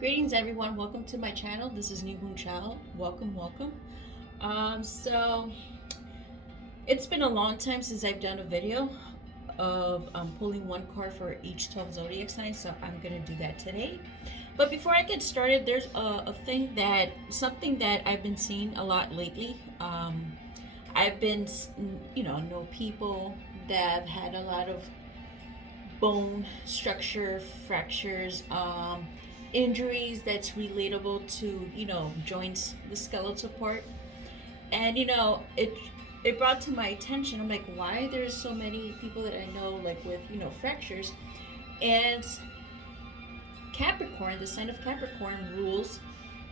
Greetings everyone, welcome to my channel. This is New Moon Child. Welcome. So it's been a long time since I've done a video of pulling one card for each 12 zodiac signs, so I'm gonna do that today. But before I get started, there's something that I've been seeing a lot lately. I've been, know people that have had a lot of bone structure fractures, injuries that's relatable to joints, the skeletal part. And it brought to my attention, I'm like, why there's so many people that I know like with fractures. And Capricorn, the sign of Capricorn, rules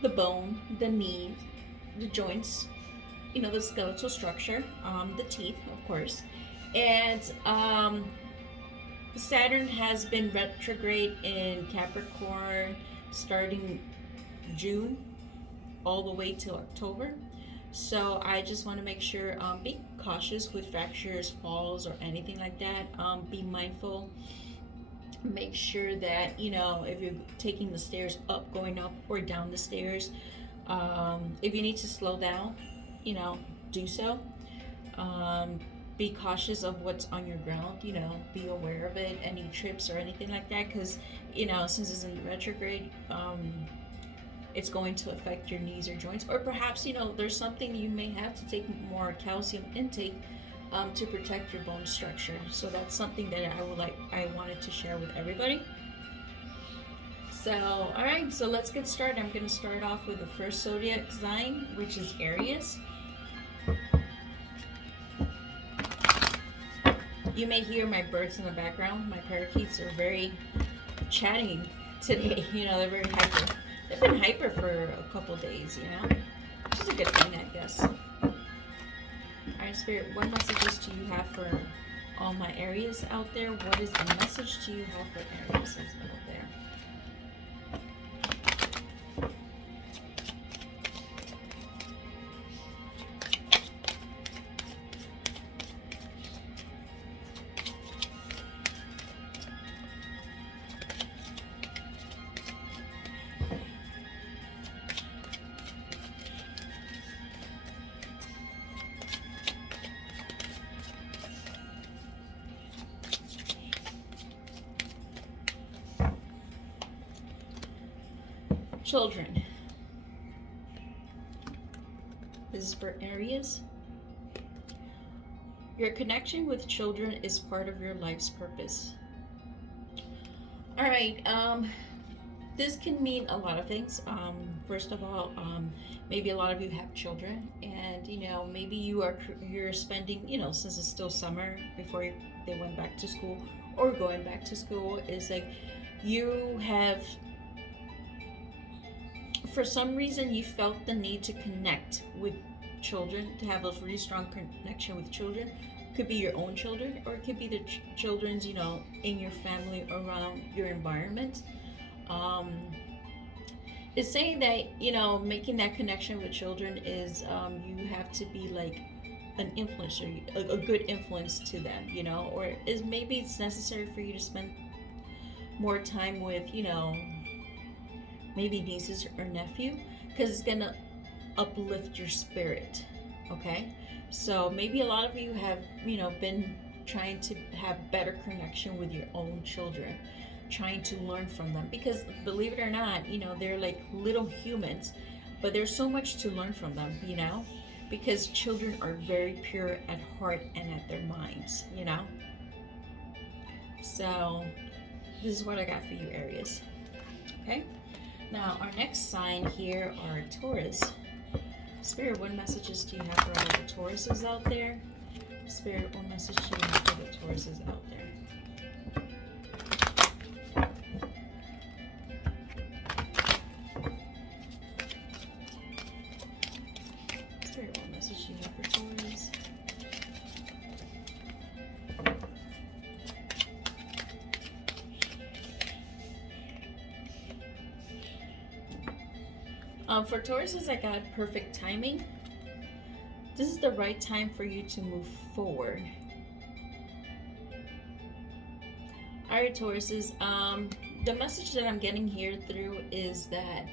the bone, the knee, the joints, the skeletal structure, the teeth, of course. And Saturn has been retrograde in Capricorn starting June all the way till October. So I just want to make sure, be cautious with fractures, falls, or anything like that. Be mindful. Make sure that, if you're taking the stairs up, going up or down the stairs, if you need to slow down, do so. Be cautious of what's on your ground, be aware of it, any trips or anything like that, because since it's in the retrograde, it's going to affect your knees or joints, or perhaps there's something you may have to take more calcium intake to protect your bone structure. So that's something that I wanted to share with everybody. So all right, so let's get started. I'm going to start off with the first zodiac sign, which is Aries. You may hear my birds in the background. My parakeets are very chatty today. They're very hyper. They've been hyper for a couple days, which is a good thing, I guess. All right, Spirit, what messages do you have for all my Aries out there? What is the message do you have for Aries out there? Children. This is for Aries. Your connection with children is part of your life's purpose. All right. This can mean a lot of things. First of all, maybe a lot of you have children, and maybe you're spending, since it's still summer before they went back to school or going back to school, is like you have, for some reason, you felt the need to connect with children, to have a really strong connection with children. Could be your own children, or it could be the children's, in your family, around your environment. It's saying that, making that connection with children is, you have to be like an influencer, a good influence to them, or maybe it's necessary for you to spend more time with, maybe nieces or nephew, because it's gonna uplift your spirit. Okay, so maybe a lot of you have been trying to have better connection with your own children, trying to learn from them, because believe it or not, they're like little humans, but there's so much to learn from them, because children are very pure at heart and at their minds. So this is what I got for you, Aries. Okay. Now, our next sign here are Taurus. Spirit, what messages do you have for all the Tauruses out there? Spirit, what message do you have for the Tauruses out there? Spirit, what message do you have for Taurus? For Tauruses, I got perfect timing. This is the right time for you to move forward. All right, Tauruses, the message that I'm getting here through is that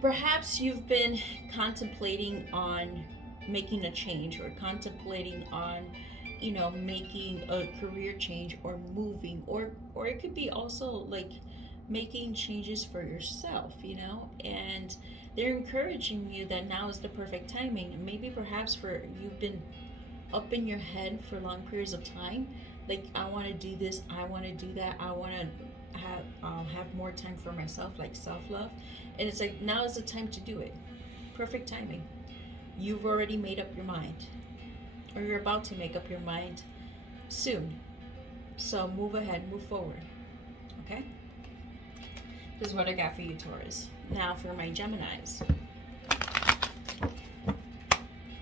perhaps you've been contemplating on making a change, or contemplating on, making a career change, or moving, or it could be also like making changes for yourself, and they're encouraging you that now is the perfect timing. Maybe perhaps for you've been up in your head for long periods of time, like, I want to do this, I want to do that, I want to have more time for myself, like self-love. And it's like, now is the time to do it. Perfect timing. You've already made up your mind, or you're about to make up your mind soon. So move ahead, move forward. Okay? This is what I got for you, Taurus. Now for my Geminis.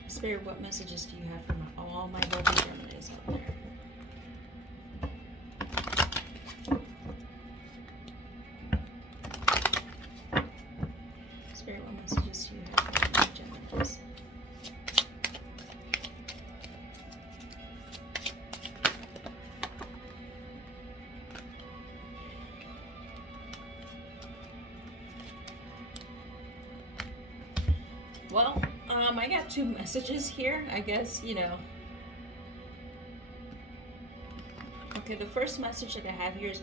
Spirit, what messages do you have for all my lovely Geminis out there? Spirit, what messages do you have for my Geminis? Well, I got two messages here, I guess, Okay, the first message that I have here is,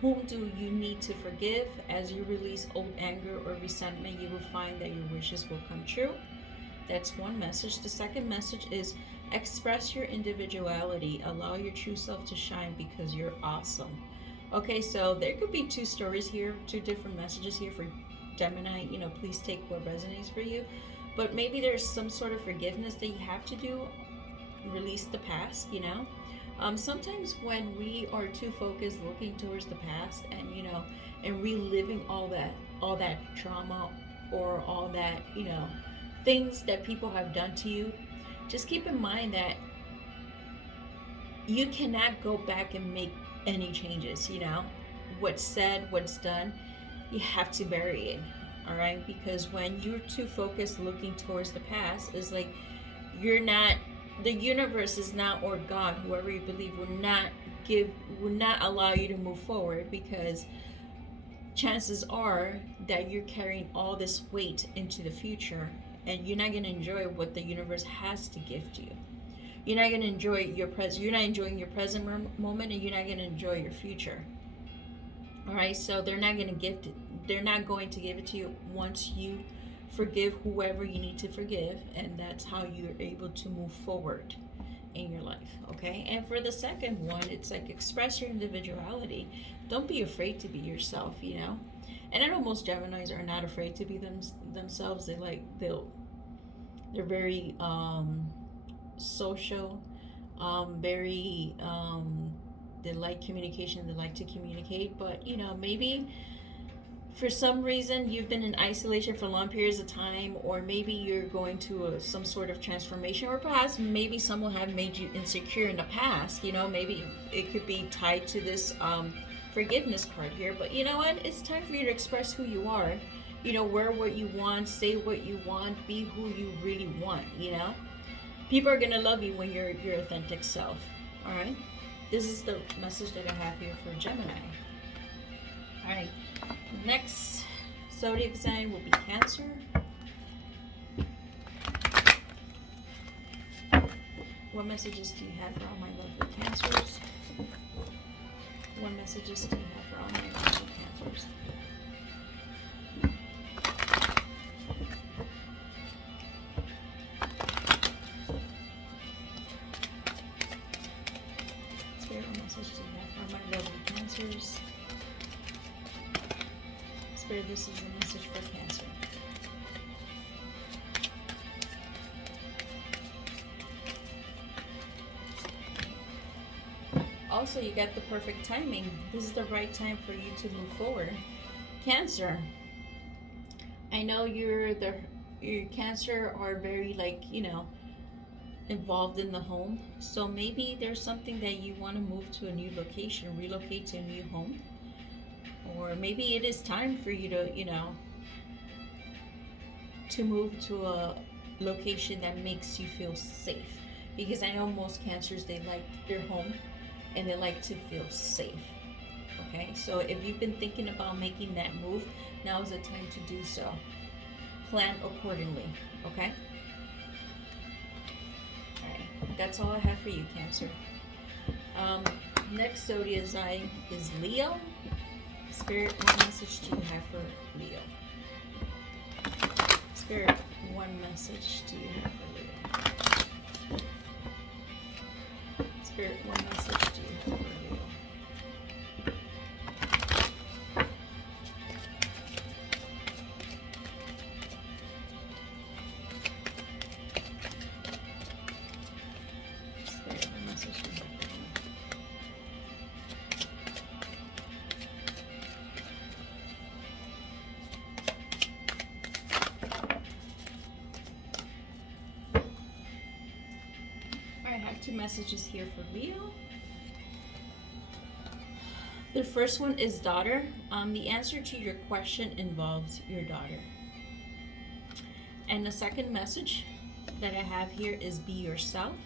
whom do you need to forgive? As you release old anger or resentment, you will find that your wishes will come true. That's one message. The second message is, express your individuality. Allow your true self to shine because you're awesome. Okay, so there could be two stories here, two different messages here for Gemini. Please take what resonates for you. But maybe there's some sort of forgiveness that you have to do, release the past, Sometimes when we are too focused looking towards the past and, and reliving all that trauma, or all that, things that people have done to you, just keep in mind that you cannot go back and make any changes, What's said, what's done, you have to bury it. All right, because when you're too focused looking towards the past, it's like the universe is not, or God, whoever you believe, will not allow you to move forward, because chances are that you're carrying all this weight into the future, and you're not going to enjoy what the universe has to give to you. You're not going to enjoy your present. You're not enjoying your present moment, and you're not going to enjoy your future. All right, so they're not going to give it. They're not going to give it to you once you forgive whoever you need to forgive, and that's how you're able to move forward in your life. Okay, and for the second one, it's like, express your individuality. Don't be afraid to be yourself. And I know most Geminis are not afraid to be themselves. They're very social, very they like communication, they like to communicate, but maybe for some reason you've been in isolation for long periods of time, or maybe you're going to some sort of transformation, or perhaps maybe someone have made you insecure in the past. Maybe it could be tied to this forgiveness card here. But you know what, it's time for you to express who you are. Wear what you want, say what you want, be who you really want. People are gonna love you when you're your authentic self. All right, this is the message that I have here for Gemini. All right, next zodiac sign will be Cancer. What messages do you have for all my lovely Cancers? What messages do you have for all my lovely Cancers? Spirit, what message do you have for all my lovely Cancers? Spirit, this is a message for Cancer. Also, you got the perfect timing. This is the right time for you to move forward. Cancer, I know your Cancer are very, involved in the home. So maybe there's something that you want to move to a new location, relocate to a new home. Or maybe it is time for you to, to move to a location that makes you feel safe. Because I know most Cancers, they like their home and they like to feel safe. Okay, so if you've been thinking about making that move, now is the time to do so. Plan accordingly, okay? All right, that's all I have for you, Cancer. Next zodiac sign is Leo. Spirit, what message do you have for Leo? Spirit, what message do you have for Leo? Spirit, what message do you have for Leo? Spirit, what message do you have for Leo? I have two messages here for Leo. The first one is daughter. The answer to your question involves your daughter. And the second message that I have here is be yourself.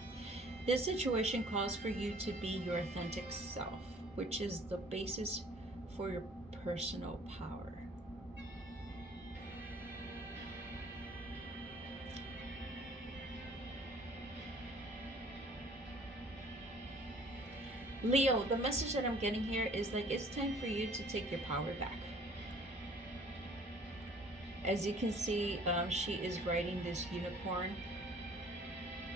This situation calls for you to be your authentic self, which is the basis for your personal power. Leo, the message that I'm getting here is like it's time for you to take your power back. As you can see, she is riding this unicorn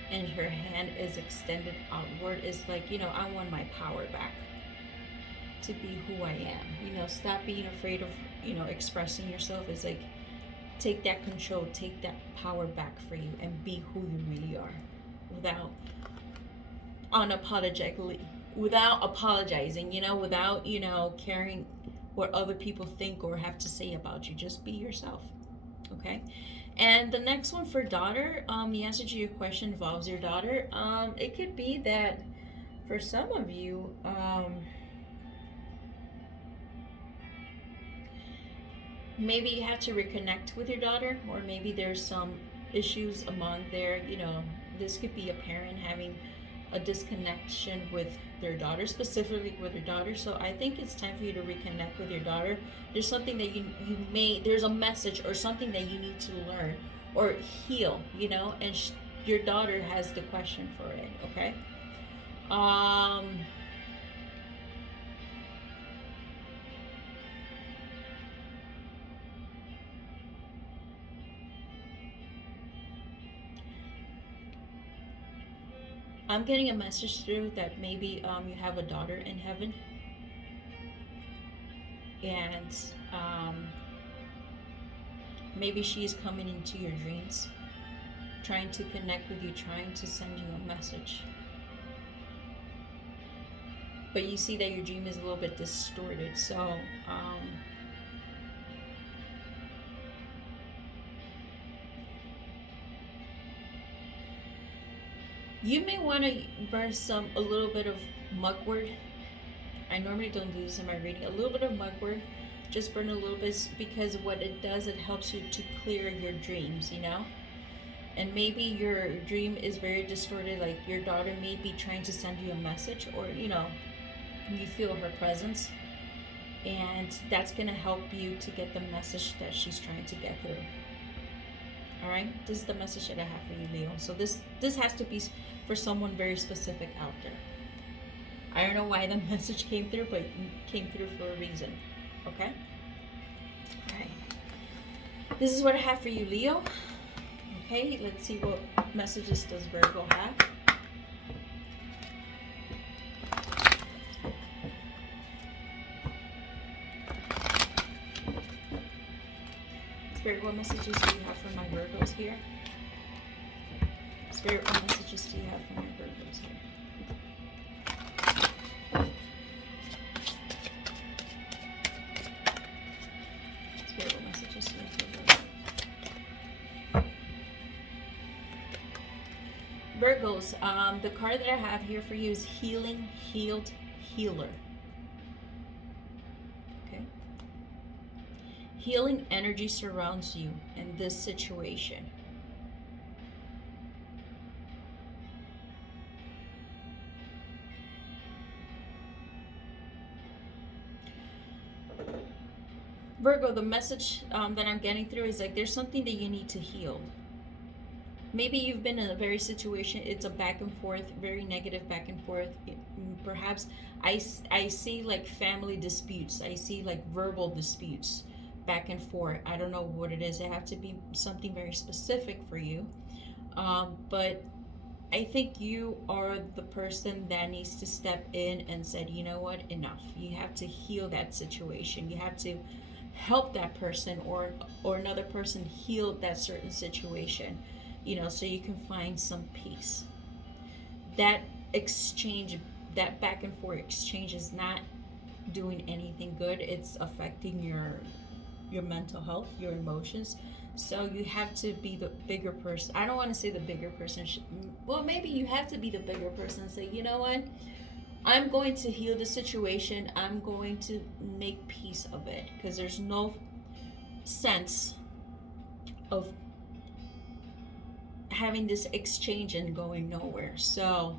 and her hand is extended outward. It's like, I want my power back to be who I am. Stop being afraid of, expressing yourself. It's like, take that control, take that power back for you and be who you really are without unapologetically. Without apologizing, without, caring what other people think or have to say about you. Just be yourself, okay? And the next one for daughter, the answer to your question involves your daughter. It could be that for some of you, maybe you have to reconnect with your daughter, or maybe there's some issues among their, this could be a parent having a disconnection with their daughter, specifically with your daughter. So I think it's time for you to reconnect with your daughter. There's something that there's a message or something that you need to learn or heal, and your daughter has the question for it, okay? I'm getting a message through that maybe you have a daughter in heaven, and maybe she's coming into your dreams, trying to connect with you, trying to send you a message. But you see that your dream is a little bit distorted, so you may want to burn a little bit of mugwort. I normally don't do this in my reading. A little bit of mugwort, just burn a little bit, because what it does, it helps you to clear your dreams, And maybe your dream is very distorted, like your daughter may be trying to send you a message, or you feel her presence, and that's going to help you to get the message that she's trying to get through. All right, this is the message that I have for you, Leo. So this has to be for someone very specific out there. I don't know why the message came through, but it came through for a reason. Okay? All right. This is what I have for you, Leo. Okay, let's see what messages does Virgo have. Spirit, what messages do you have for my Virgos here? Spirit, what messages do you have for my Virgos here? Spirit, what messages do you have for Virgos? Virgos, the card that I have here for you is Healing, Healed, Healer. Healing energy surrounds you in this situation. Virgo, the message that I'm getting through is like there's something that you need to heal. Maybe you've been in a very situation, it's a back and forth, very negative back and forth. Perhaps I see like family disputes. I see like verbal disputes back and forth. I don't know what it is. It have to be something very specific for you. But I think you are the person that needs to step in and said, you know what, enough. You have to heal that situation. You have to help that person or another person heal that certain situation, you know, so you can find some peace. That exchange, that back and forth exchange is not doing anything good. It's affecting your mental health, your emotions. So you have to be the bigger person. I don't want to say the bigger person. Well, maybe you have to be the bigger person and say, you know what? I'm going to heal the situation. I'm going to make peace of it, because there's no sense of having this exchange and going nowhere. So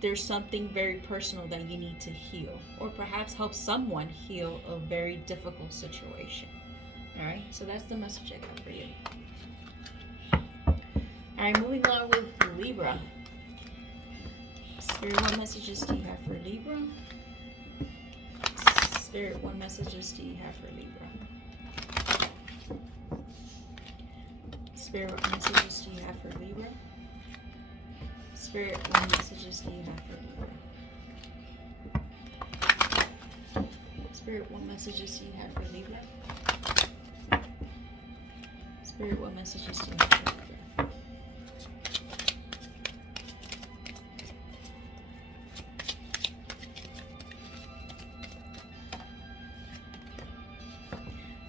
there's something very personal that you need to heal, or perhaps help someone heal a very difficult situation. All right, so that's the message I got for you. All right, moving on with Libra. Spirit, what messages do you have for Libra? Spirit, what messages do you have for Libra? Spirit, what messages do you have for Libra? Spirit, what messages do you have for Libra? Spirit, what messages do you have for Libra? Spirit, what messages do you have for Libra?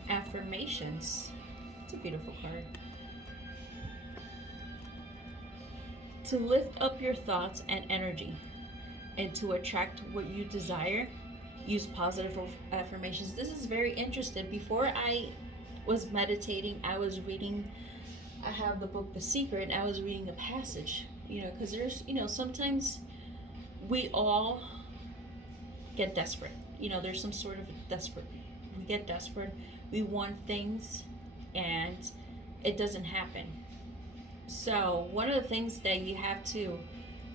Affirmations. It's a beautiful card. To lift up your thoughts and energy, and to attract what you desire, use positive affirmations. This is very interesting. Before I was meditating, I was reading, I have the book The Secret, and I was reading a passage, you know, because there's, you know, sometimes we all get desperate. You know, there's some sort of we get desperate. We want things and it doesn't happen. So one of the things that you have to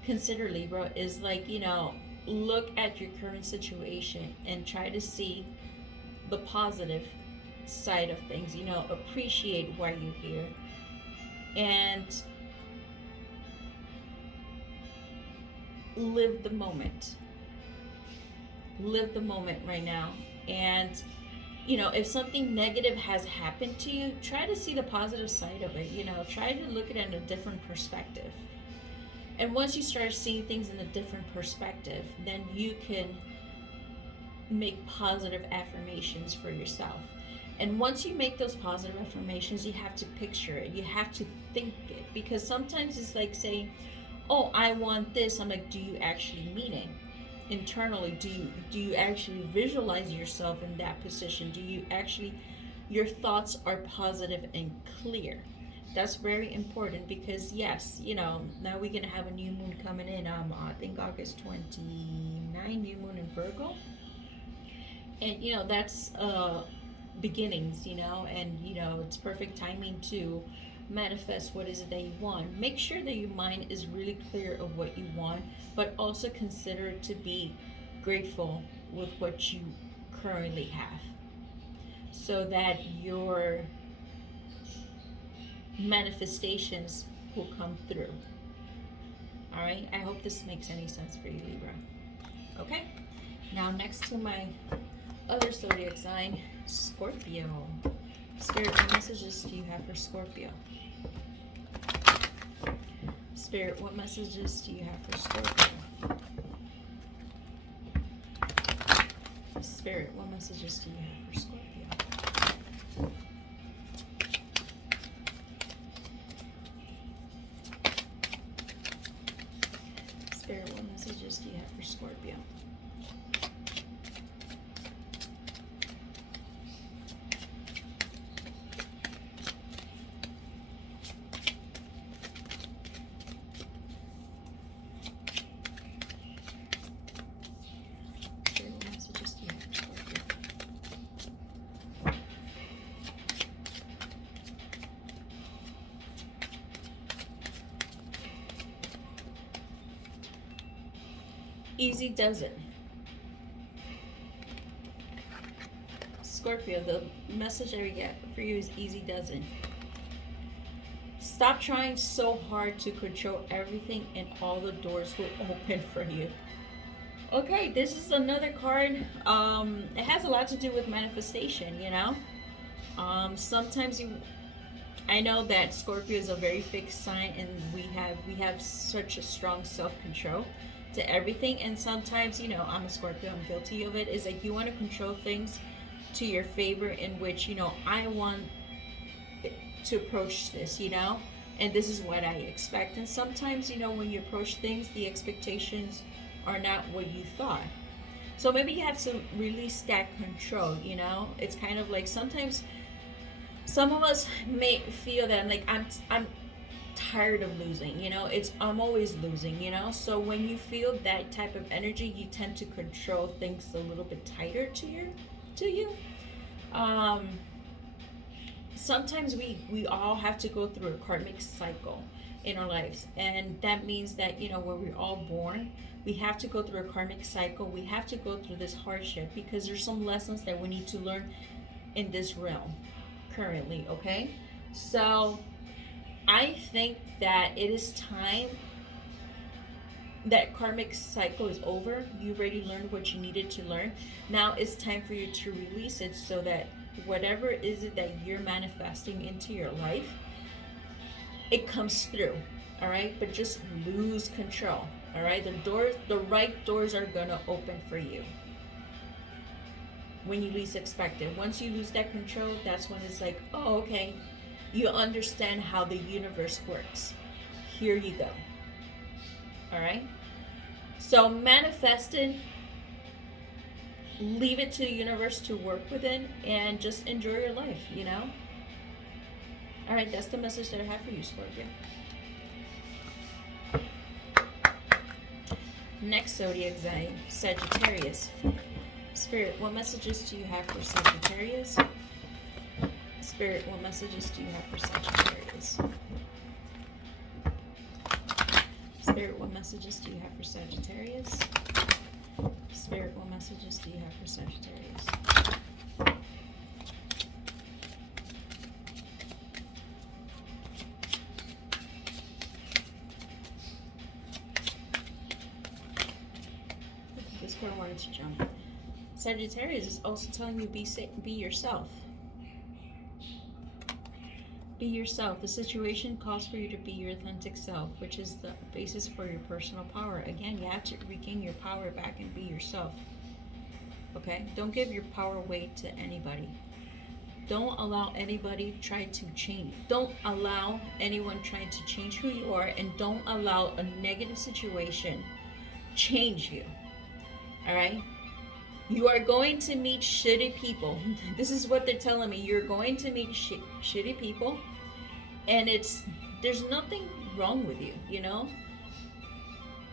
consider, Libra, is like, you know, look at your current situation and try to see the positive side of things. You know, appreciate why you're here and live the moment. Live the moment right now. And you know, if something negative has happened to you, try to see the positive side of it. You know, try to look at it in a different perspective. And once you start seeing things in a different perspective, then you can make positive affirmations for yourself. And once you make those positive affirmations, you have to picture it. You have to think it. Because sometimes it's like saying, oh, I want this. I'm like, do you actually mean it? Internally, do you actually visualize yourself in that position? Do you actually, your thoughts are positive and clear? That's very important, because yes, you know, now we're gonna have a new moon coming in. I think August 29, new moon in Virgo, and you know that's beginnings, you know, and you know it's perfect timing to manifest what is it that you want. Make sure that your mind is really clear of what you want, but also consider to be grateful with what you currently have, so that your manifestations will come through. All right, I hope this makes any sense for you, Libra. Okay, now next to my other zodiac sign, Scorpio. Spirit, what messages do you have for Scorpio? Spirit, what messages do you have for Scorpio? Spirit, what messages do you have for Scorpio? Spirit, what messages do you have for Scorpio? Spirit, what messages do you have for Scorpio? easy does it. Scorpio, the message I get for you is easy does it. Stop trying so hard to control everything and all the doors will open for you. Okay, this is another card. It has a lot to do with manifestation, you know? Sometimes I know that Scorpio is a very fixed sign, and we have such a strong self-control to everything. And sometimes, you know, I'm a Scorpio, I'm guilty of it. Is like you want to control things to your favor, in which, you know, I want to approach this, you know, and this is what I expect. And sometimes, you know, when you approach things, the expectations are not what you thought. So maybe you have to release that control, you know. It's kind of like sometimes some of us may feel that I'm tired of losing, you know. I'm always losing, you know. So when you feel that type of energy, you tend to control things a little bit tighter to you. Sometimes we all have to go through a karmic cycle in our lives, and that means that, you know, when we're all born, we have to go through a karmic cycle. We have to go through this hardship because there's some lessons that we need to learn in this realm currently. Okay, so I think that it is time that karmic cycle is over. You've already learned what you needed to learn. Now it's time for you to release it, so that whatever is it that you're manifesting into your life, it comes through. All right, but just lose control. All right, the right doors are gonna open for you when you least expect it. Once you lose that control, that's when it's like, oh, okay, you understand how the universe works. Here you go. All right, so manifest it, leave it to the universe to work within, and just enjoy your life, you know. All right, that's the message that I have for you, Scorpio. Next zodiac sign, Sagittarius. Spirit, what messages do you have for Sagittarius? Spirit, what messages do you have for Sagittarius? Spirit, what messages do you have for Sagittarius? Spirit, what messages do you have for Sagittarius? This card wanted to jump. Sagittarius is also telling you be yourself. Be yourself. The situation calls for you to be your authentic self, which is the basis for your personal power. Again, you have to regain your power back and be yourself. Okay? Don't give your power away to anybody. Don't allow anybody try to change. Don't allow anyone trying to change who you are, and don't allow a negative situation change you. All right? You are going to meet shitty people. This is what they're telling me. You're going to meet shitty people, and there's nothing wrong with you, you know?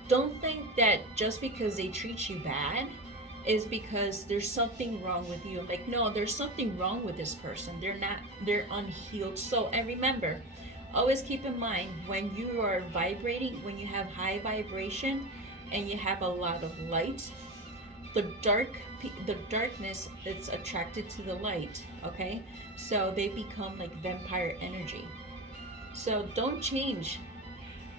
Don't think that just because they treat you bad is because there's something wrong with you. Like, no, there's something wrong with this person. They're unhealed. So, and remember, always keep in mind, when you are vibrating, when you have high vibration and you have a lot of light, the darkness is attracted to the light. Okay, so they become like vampire energy. So don't change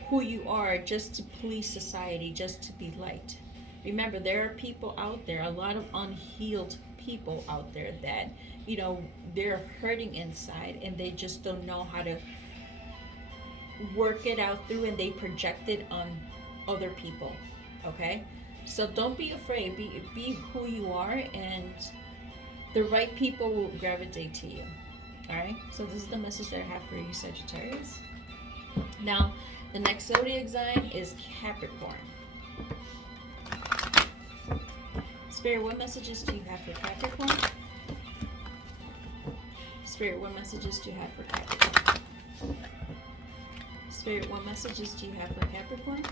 who you are just to please society, just to be liked. Remember, there are people out there, a lot of unhealed people out there that, you know, they're hurting inside, and they just don't know how to work it out through, and they project it on other people. Okay, so don't be afraid. Be who you are, and the right people will gravitate to you. All right, so this is the message that I have for you, Sagittarius. Now, the next zodiac sign is Capricorn. Spirit, what messages do you have for Capricorn? Spirit, what messages do you have for Capricorn? Spirit, what messages do you have for Capricorn?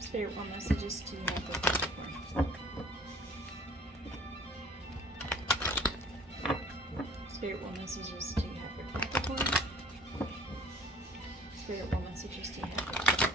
Spirit, what messages do you have for Capricorn? Spirit, what messages do you have for Capricorn? Spirit, what messages do you have for Capricorn?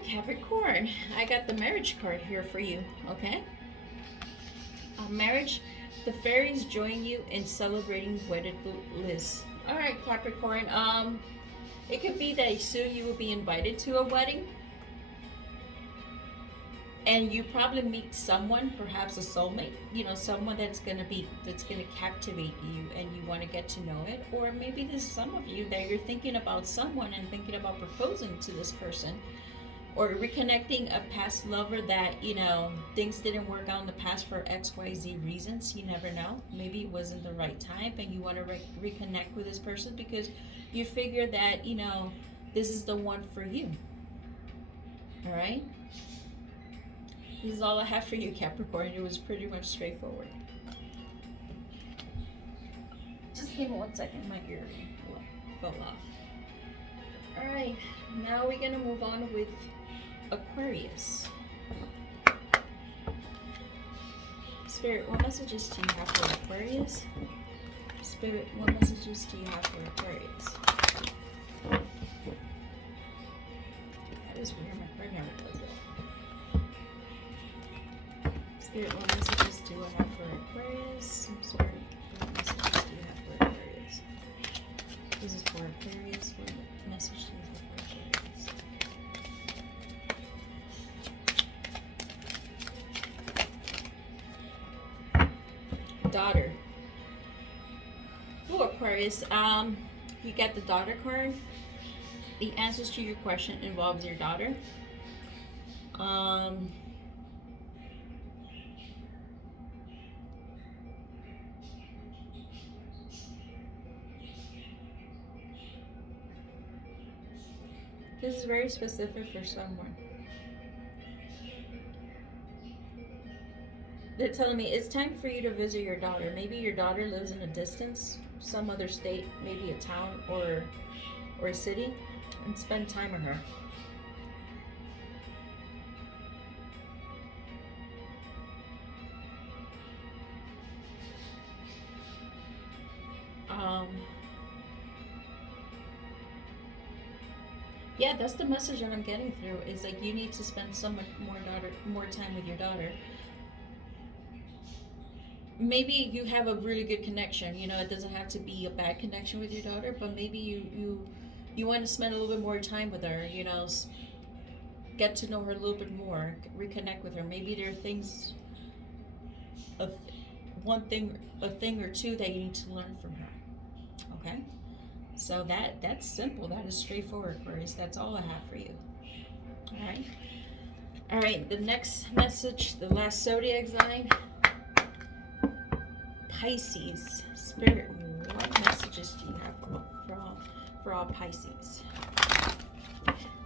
right, Capricorn, I got the marriage card here for you, okay? Marriage, the fairies join you in celebrating wedded bliss. All right, Capricorn, it could be that soon you will be invited to a wedding, and you probably meet someone, perhaps a soulmate, you know, someone that's gonna captivate you, and you want to get to know it. Or maybe there's some of you that you're thinking about someone and thinking about proposing to this person, or reconnecting a past lover that, you know, things didn't work out in the past for XYZ reasons. You never know. Maybe it wasn't the right time and you want to reconnect with this person because you figure that, you know, this is the one for you. All right? This is all I have for you, Capricorn. It was pretty much straightforward. Just give me 1 second. My ear fell off. All right. Now we're going to move on with Aquarius. Spirit, what messages do you have for Aquarius? Spirit, what messages do you have for Aquarius? That is weird. My card never does it. Spirit, what messages do I have for Aquarius? Spirit, what messages do you have for Aquarius? This is for Aquarius. What message do you have for Aquarius? Daughter. Oh, Aquarius. You got the daughter card. The answers to your question involves your daughter. This is very specific for someone. They're telling me it's time for you to visit your daughter. Maybe your daughter lives in a distance, some other state, maybe a town or a city, and spend time with her. Yeah, that's the message that I'm getting through. Is like you need to spend more time with your daughter. Maybe you have a really good connection. You know, it doesn't have to be a bad connection with your daughter, but maybe you want to spend a little bit more time with her. You know, get to know her a little bit more, reconnect with her. Maybe there are things, a thing or two that you need to learn from her. Okay. So that's simple. That is straightforward, Aquarius. That's all I have for you. All right. All right. The next message, the last zodiac sign, Pisces. Spirit, what messages do you have for all Pisces?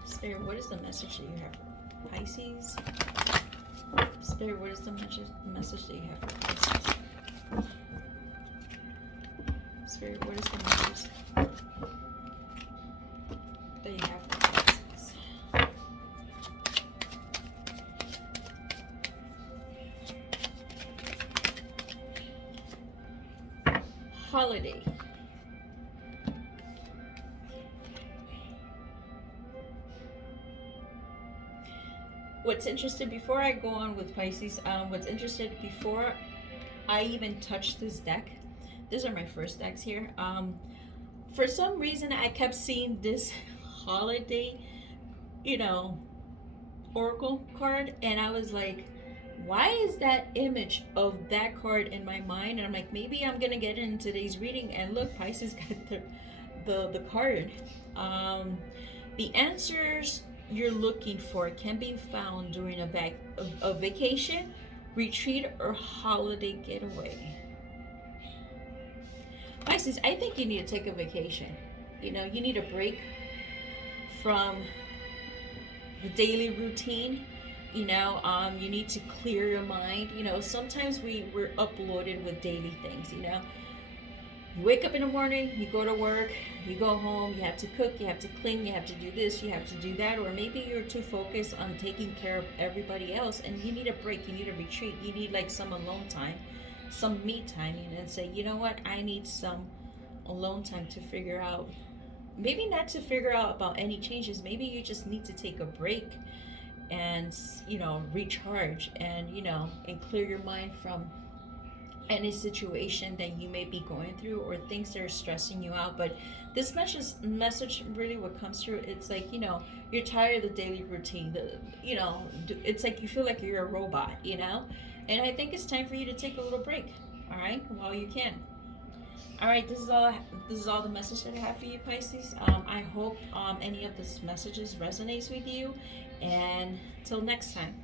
Spirit, what is the message that you have for Pisces? Spirit, what is the message that you have for Pisces? Spirit, what is the message that you have for Pisces? Holiday. What's interesting, before I go on with Pisces, what's interesting, before I even touch this deck, these are my first decks here. For some reason, I kept seeing this holiday, you know, oracle card, and I was like, why is that image of that card in my mind? And I'm like, maybe I'm gonna get in today's reading, and look, Pisces got the card. The answers you're looking for can be found during a vacation, retreat, or holiday getaway. Pisces, I think you need to take a vacation. You know, you need a break from the daily routine. You know, you need to clear your mind. You know, sometimes we're uploaded with daily things, you know. You wake up in the morning, you go to work, you go home, you have to cook, you have to clean, you have to do this, you have to do that, or maybe you're too focused on taking care of everybody else, and you need a break, you need a retreat, you need like some alone time, some me time, and say, you know what, I need some alone time to figure out maybe not to figure out about any changes. Maybe you just need to take a break and, you know, recharge and, you know, and clear your mind from any situation that you may be going through or things that are stressing you out. But this message really what comes through, it's like, you know, you're tired of the daily routine, you know, it's like you feel like you're a robot, you know. And I think it's time for you to take a little break, all right, while you can. All right, this is all the message that I have for you, Pisces. I hope any of this messages resonates with you, and till next time.